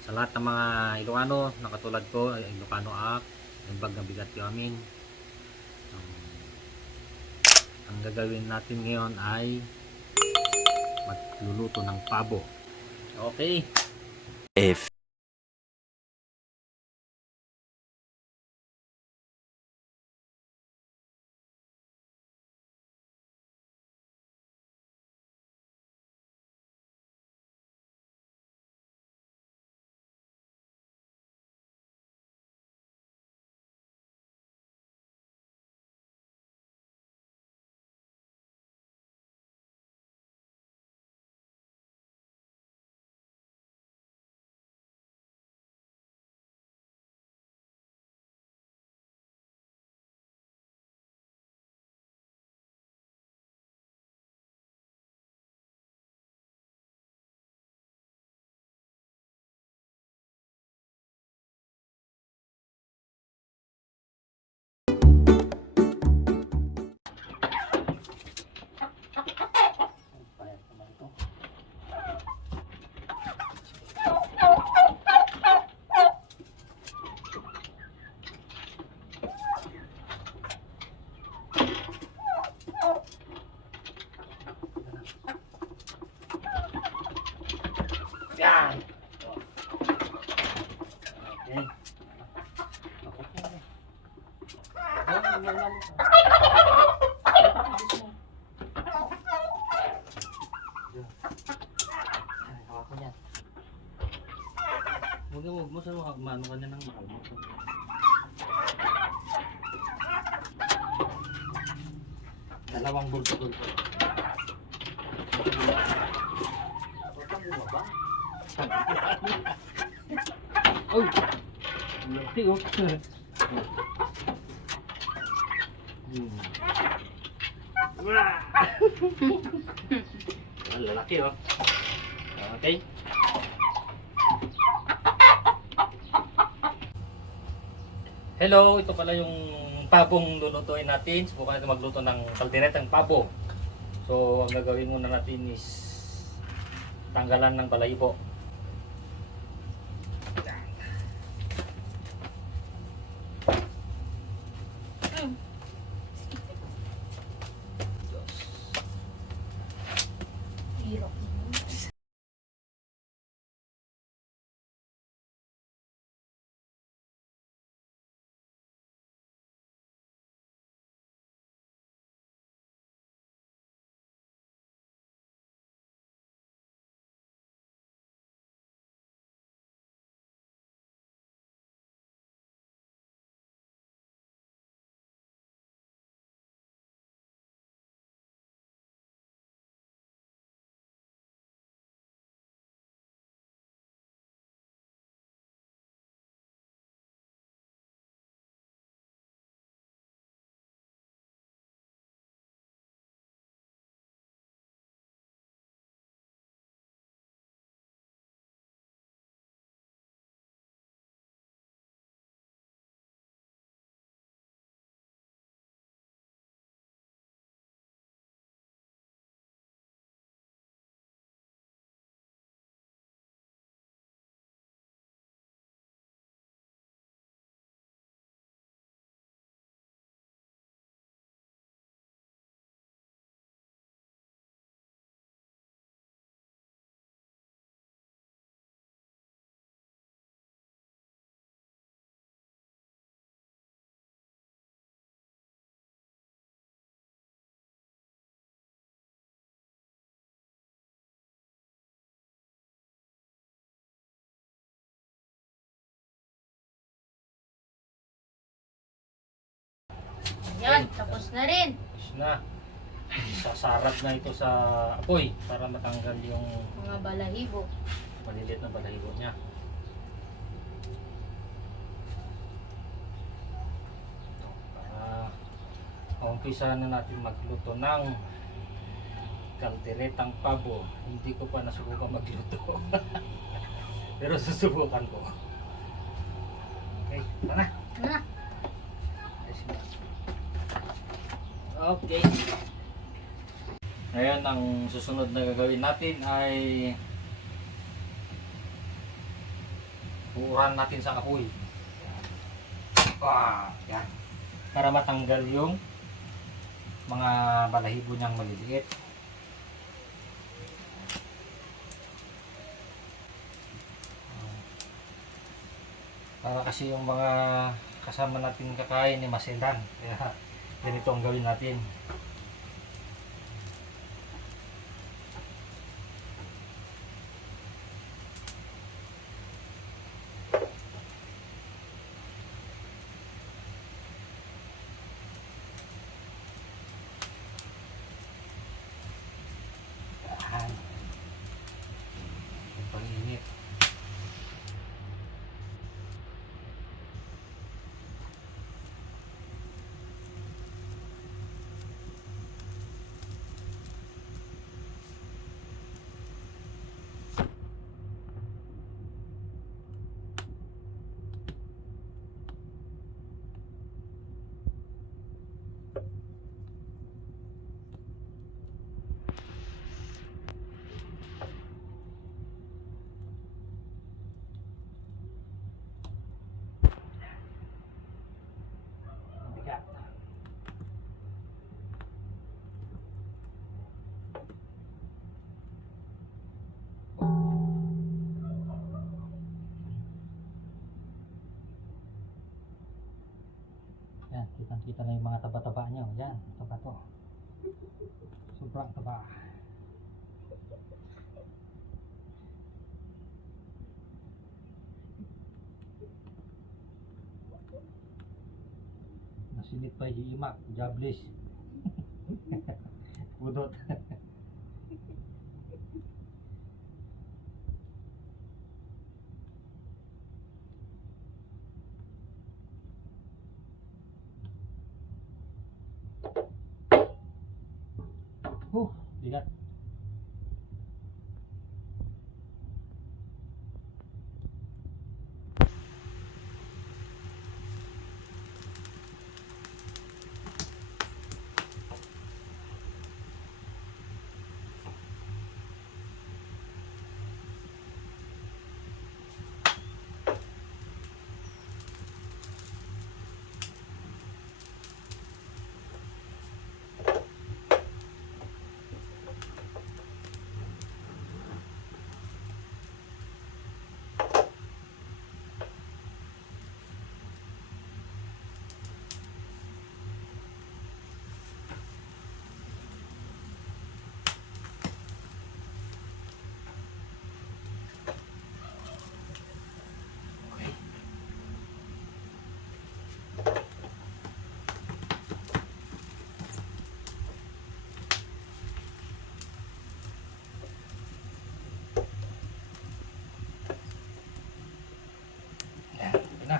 Sa lahat ng mga Ilocano na katulad ko, ay Ilocano Act, yung bag na bigat yung amin. Ang gagawin natin ngayon ay magluluto ng pabo. Okay. If Yan. Okay. Huwag mo sa mano ka na ng mahal mo. Dalawang bulto-bulto. Oh! Lati oh. Ang lalaki oh. Okay. Hello, ito pala yung pabong lulutuin natin. Subukan natin magluto ng kalderetang pabo. So, ang gagawin muna natin is tanggalan ng balahibo. Hirap. Yan, tapos na rin. Tapos na. Sasarap na ito sa apoy para matanggal yung Mga balahibo. maliliit na balahibo niya. Para umpisa na natin magluto ng kalderetang pabo. Hindi ko pa nasubukan magluto. Pero susubukan ko. Okay, tara na. Na. Okay. Ngayon, ang susunod na gagawin natin ay Puran natin sa apoy. Yan. Para matanggal yung mga balahibo niyang maliliit. Para kasi yung mga kasama natin kakain ni maselan. Kaya ganito ang gawin natin. Yan. Yung pag-init. Bigat. Yan, kitang-kita na yung mga taba-taba niya. Yan, taba to. Sobrang taba. Nasinit pa yung imak, jobless. Budot. Bigat. Na.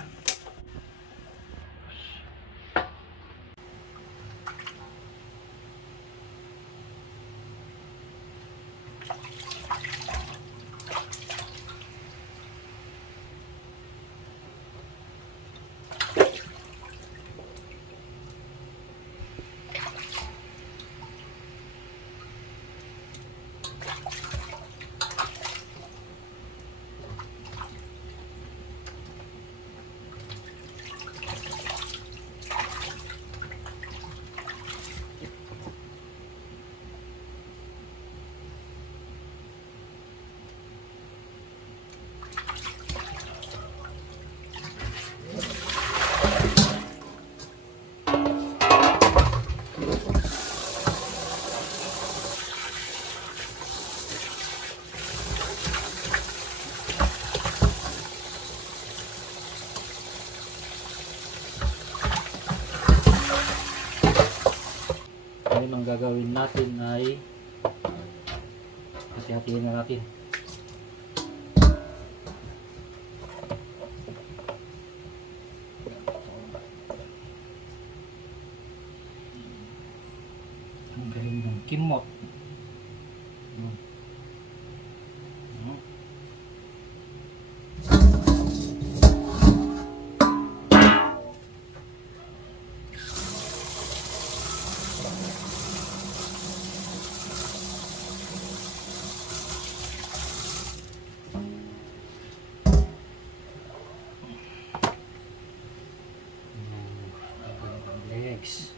Ngayon ang gagawin natin ay hati-hatiin na natin. Ang galing ng kimot. legs.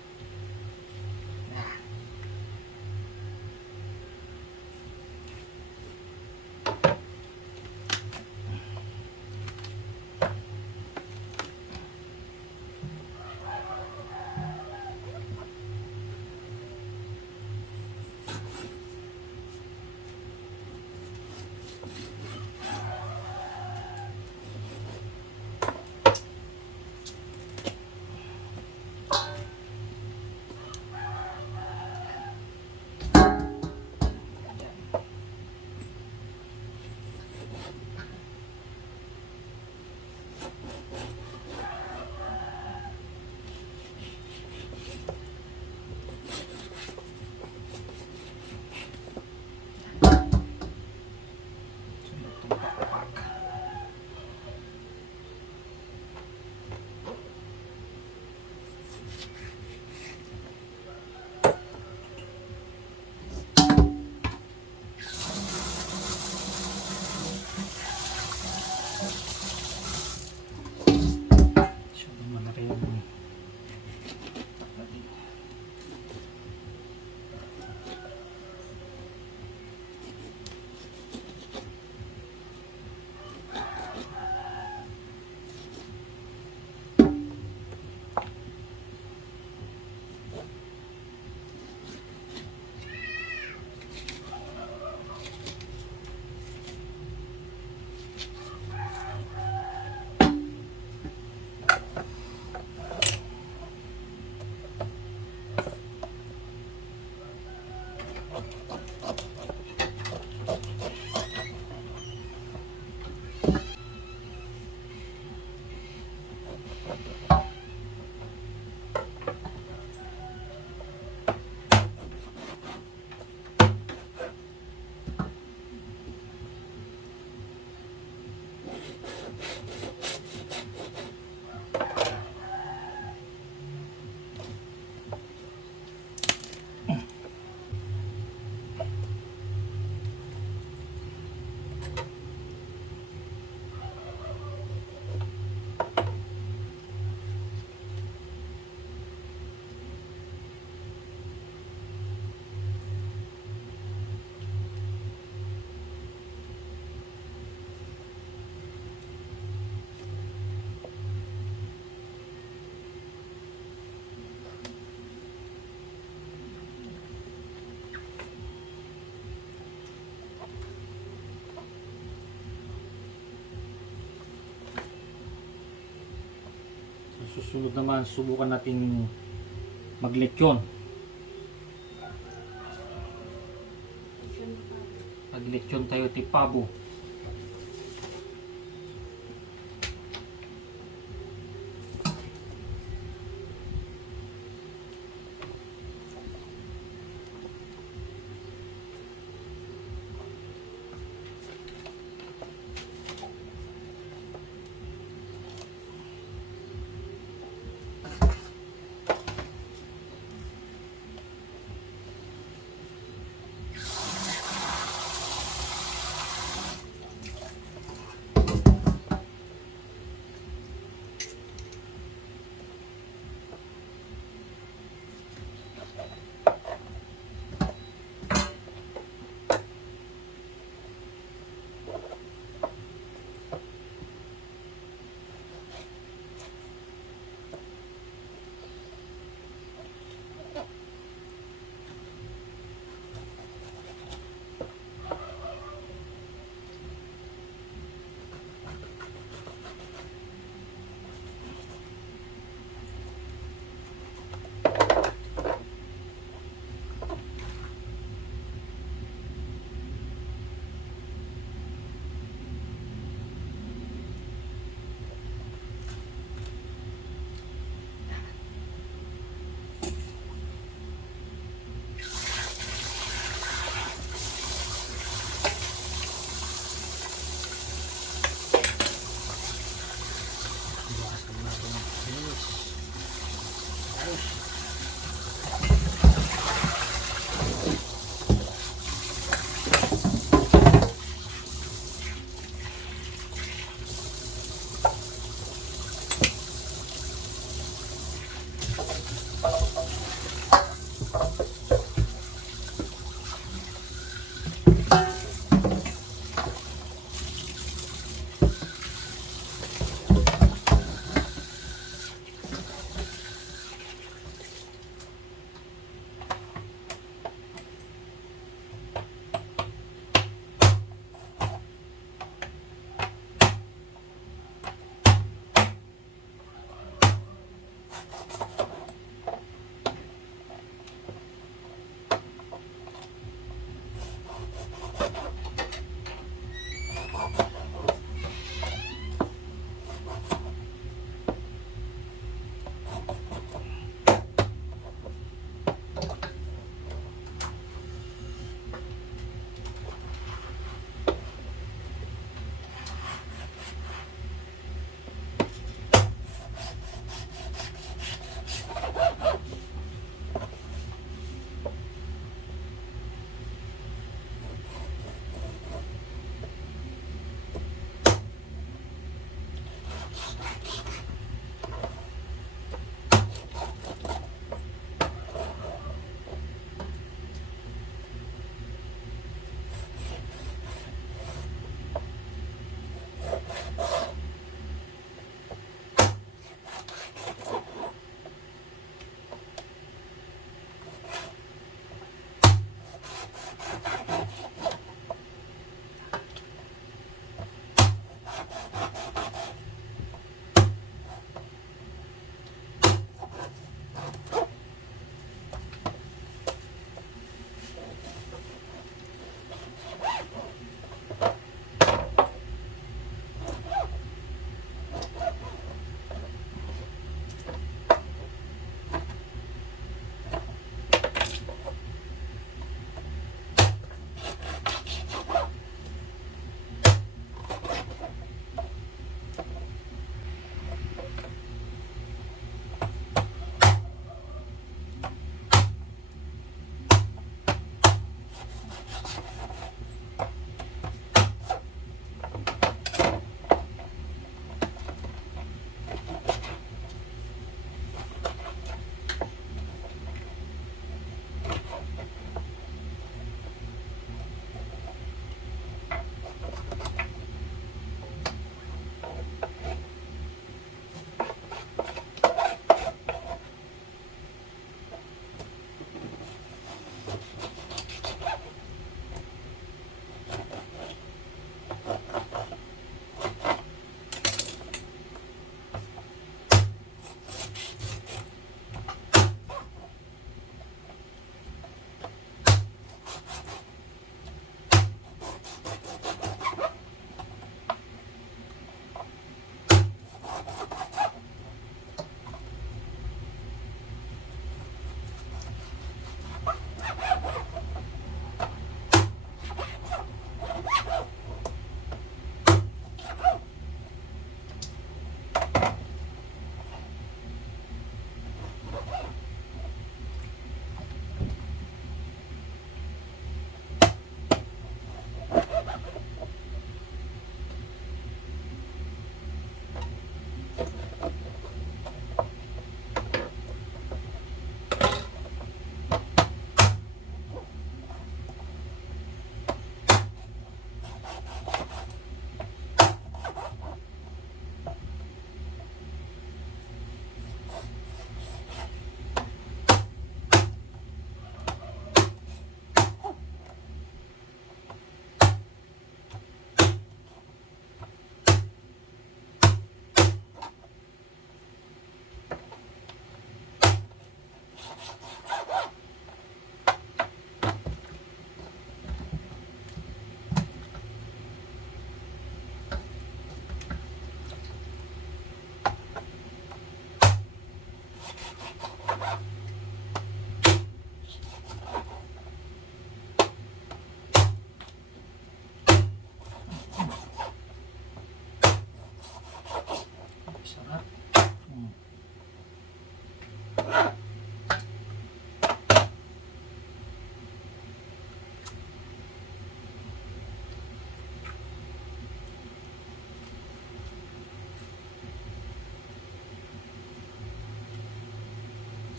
Susunod naman, subukan natin maglechon. Maglechon tayo ti pabo.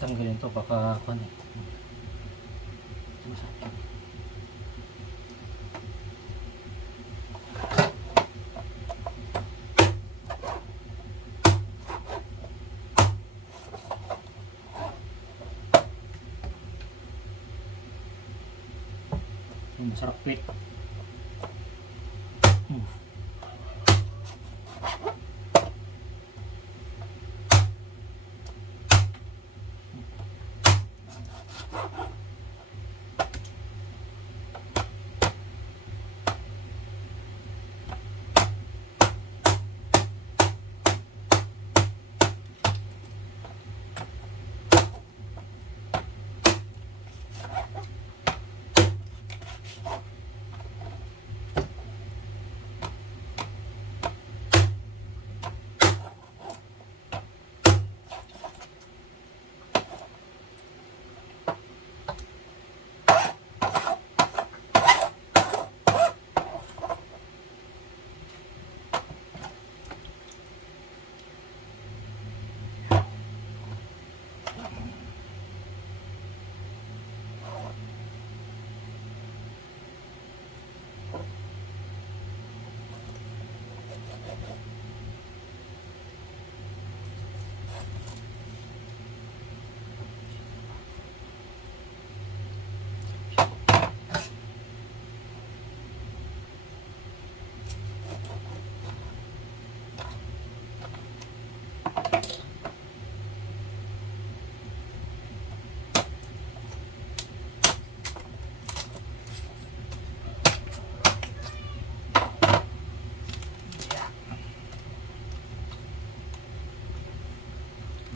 Tanggalin to baka ano eh. Masakit. Masarap pit.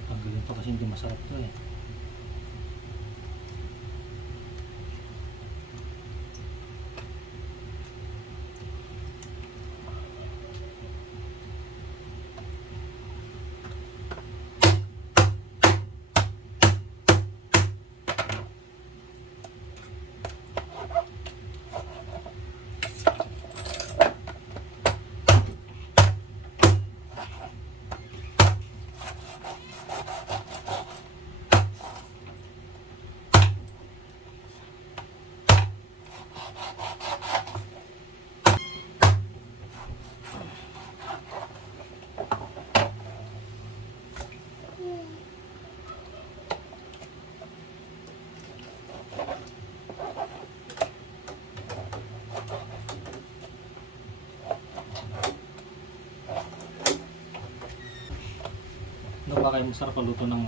Tanggalin to kasi hindi masarap to eh. Ano ba kayo masarap ang luto ng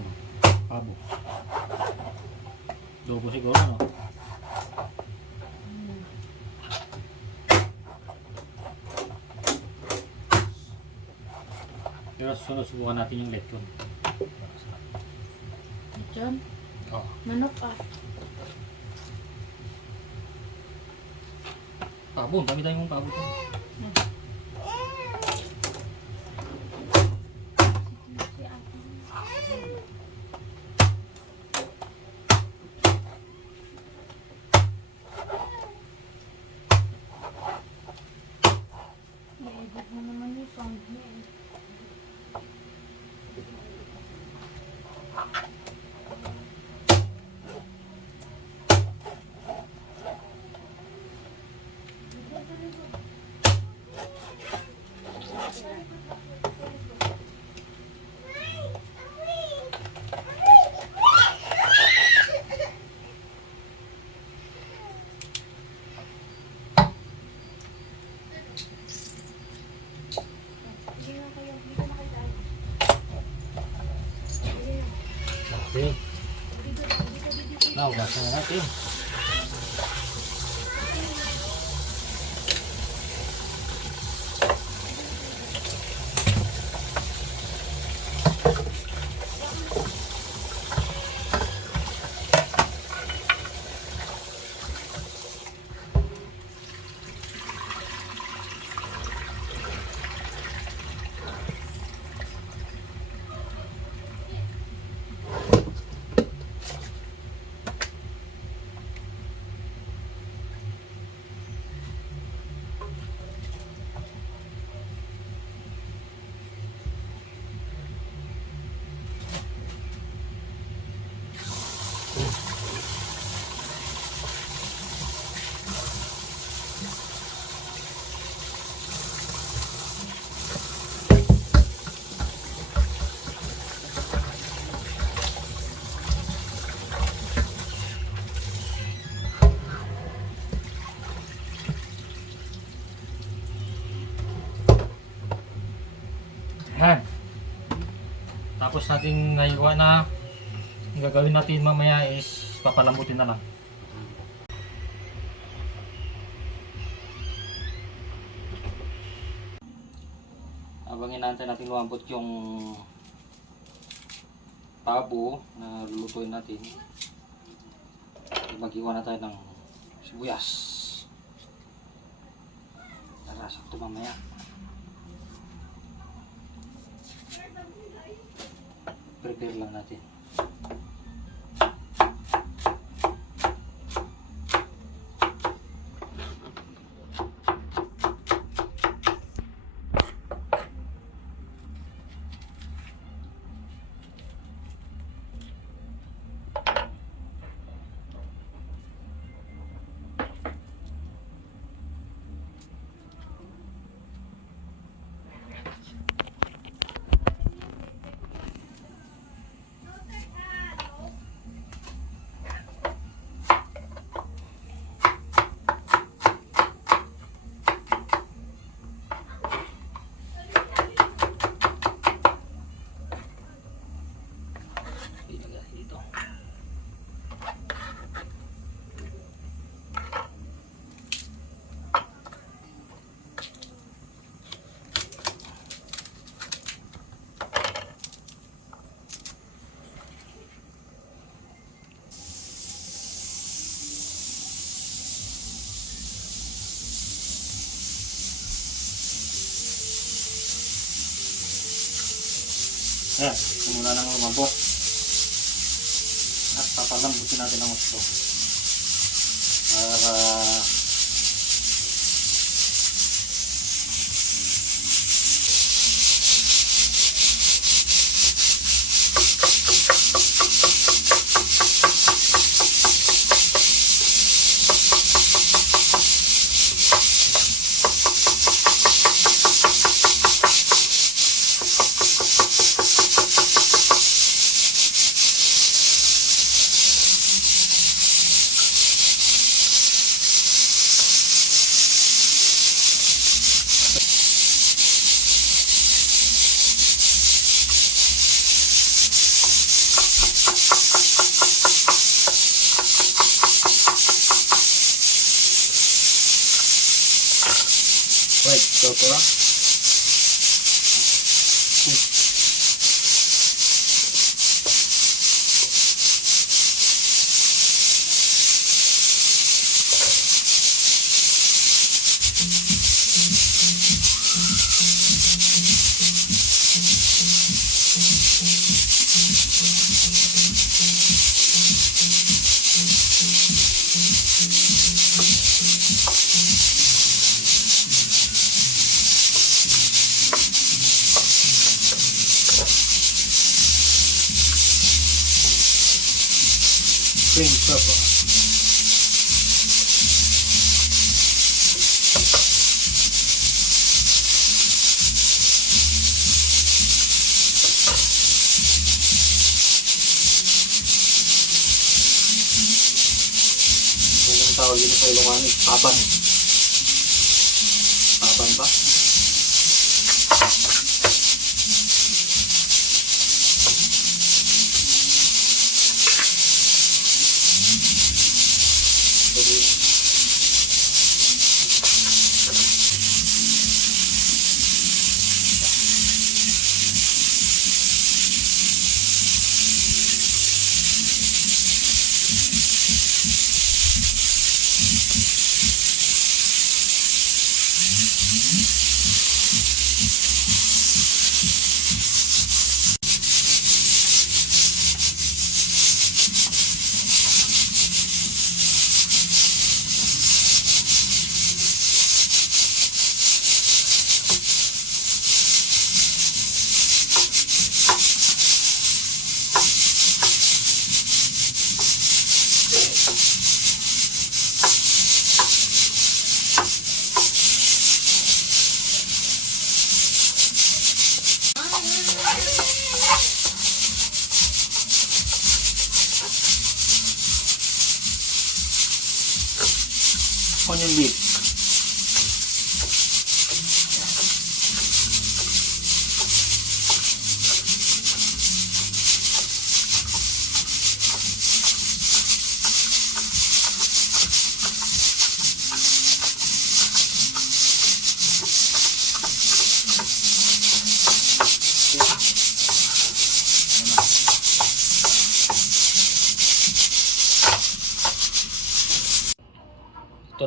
pabo? Adobo siguro, no? Pero susunod subukan natin yung lechon. Lechon? Oo. Manok ah. Pabo, dami-dami mong pabo to. I-edit mo naman yung sound niya eh. Okay. Now, basa na natin. Tapos natin naiwa na, ang gagawin natin mamaya is papalambutin na lang. Habang inaantay natin lumambot yung pabo na lulutuin natin, mag-iwan na tayo ng sibuyas. Narasok ito mamaya. Prepare lang natin. Dito. Ayan, simula nang lumabot. At papalambutin natin ang gusto. Para right, so ito lang. Green pepper. Anong tawag dito sa Ilocano? Paban. Paban ba? Onion leaf. Ito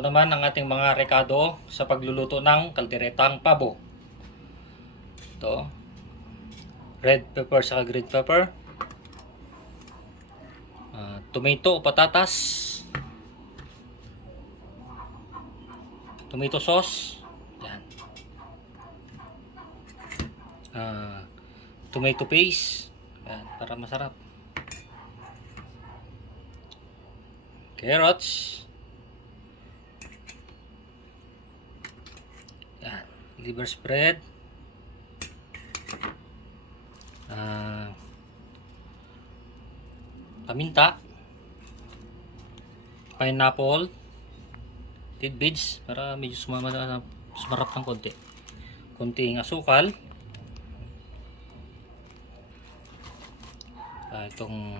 naman ang ating mga rekado sa pagluluto ng kalderetang pabo. Ito, red pepper sa green pepper, tomato o patatas, tomato sauce, yan. Tomato paste, yan, para masarap. Carrots, yan. Liver spread, paminta, pineapple, tidbits para medyo sumarap ng konti, konting asukal, itong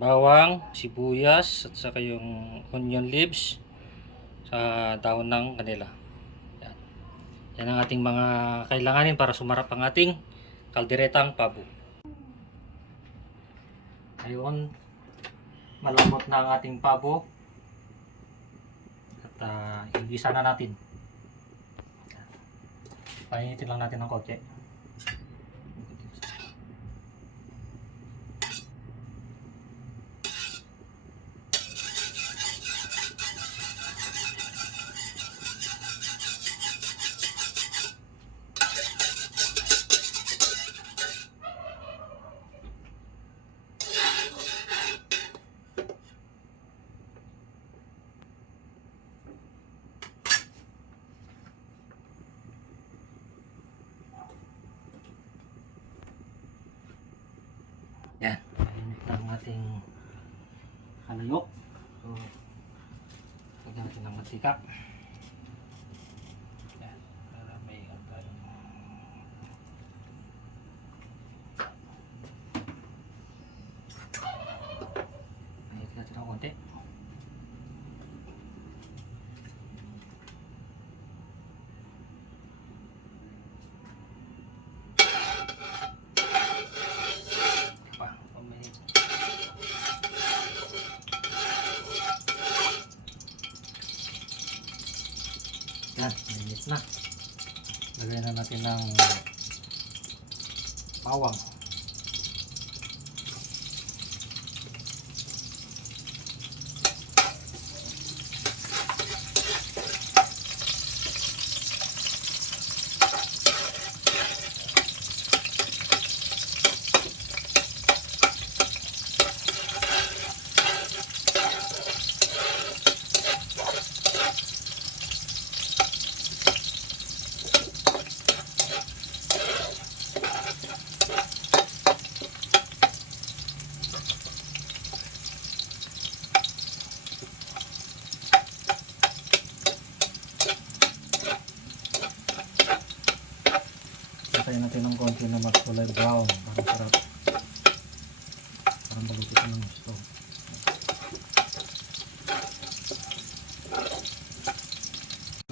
bawang, sibuyas, at saka yung onion leaves sa dahon ng kanila. Yan. Yan ang ating mga kailanganin para sumarap ang ating kalderetang pabo. Ayun, malambot na ang ating pabo at igisa na natin. Painitin lang natin ng konti. Yan, mainit na ang ating halayok. So, lagyan natin ng mantika. Yan, para may tayo. Mainit natin ng konti. Yan, mainit na. Lagyan na natin ng bawang. Patayin natin ng konti na magkulay brown para sarap. Parang baluto ko ng gusto.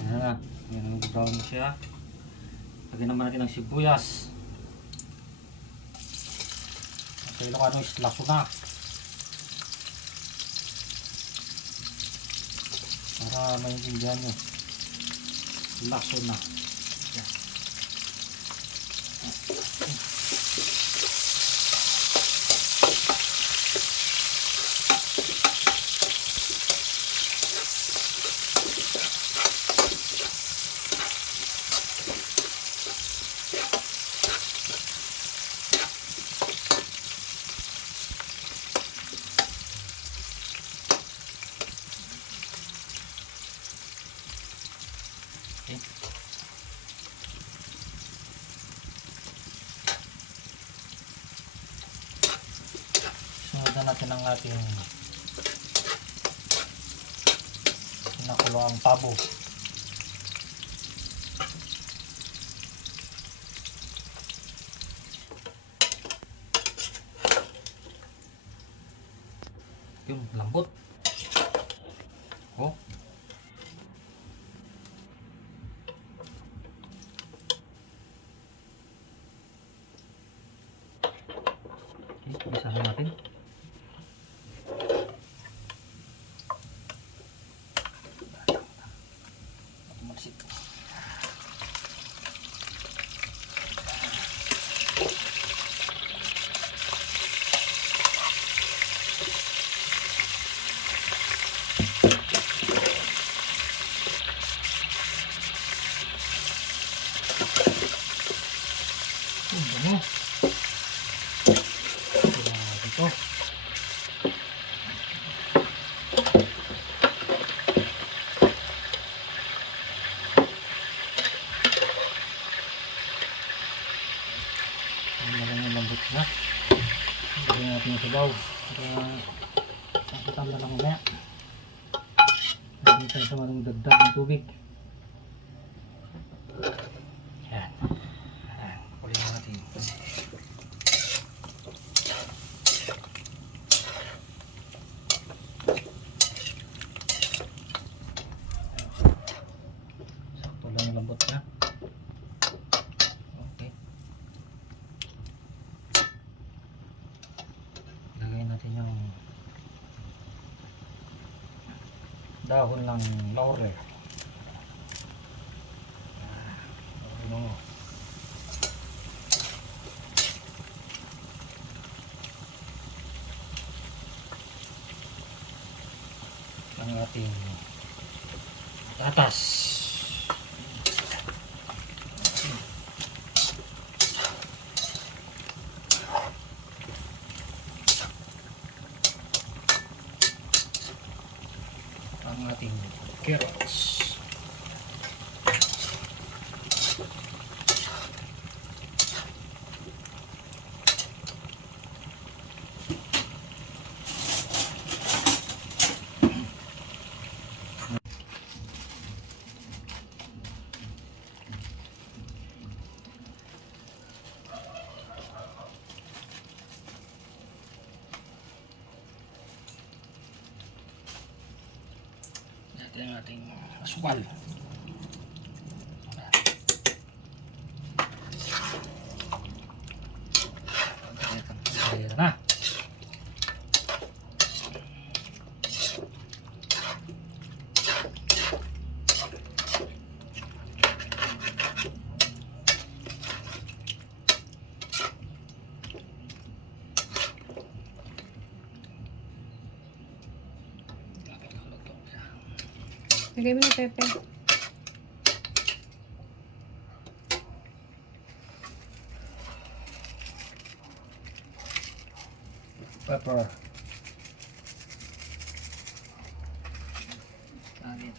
Ayan na. Ayan na, brown na siya. Lagyan naman natin ng sibuyas. Sa Ilocano is laso na. Para maintindihan nyo. Laso na. Yan. Okay. Sunod na natin ang ating pinakuloang pabo. Yung lambot. Oh. Isahan natin. Magsip. Bango. Grabe ito. Ang malang lambot na. Lagyan natin yung sabaw. Para nakita mo na lang mamaya. Lagyan tayo sa marang dagdag ng tubig. Yan. Yan. Kulihan natin. Sakto lang yung lambot na. Okay. Lagay natin yung dahon ng laurel. Ano? Ang ating tatas. Ang ating carrots. Ito yung ating asukal. Ito na. Lagay mo na pepe. Pepper. Anin.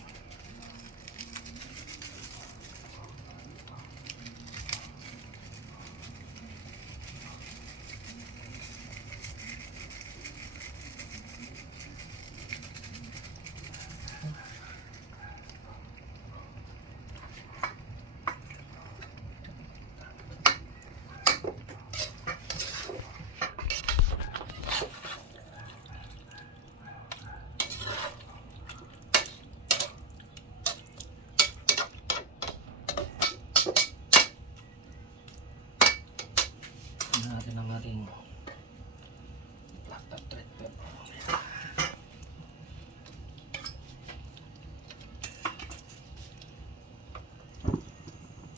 Natin ang ating black top red pepper.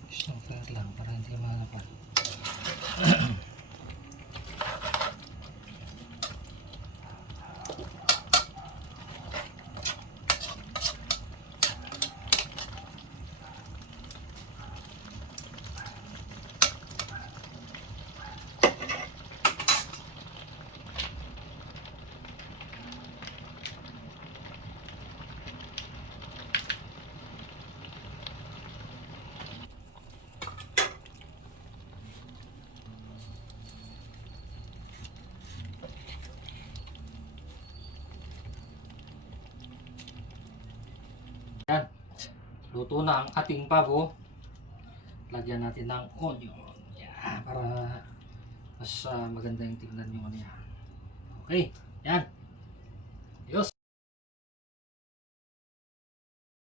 Isang fair lang para hindi malapad. Yan. Luto na ang ating pavo. Lagyan natin ng onion. Yan. Para mas maganda yung tingnan yung ano yan. Okay. Yan.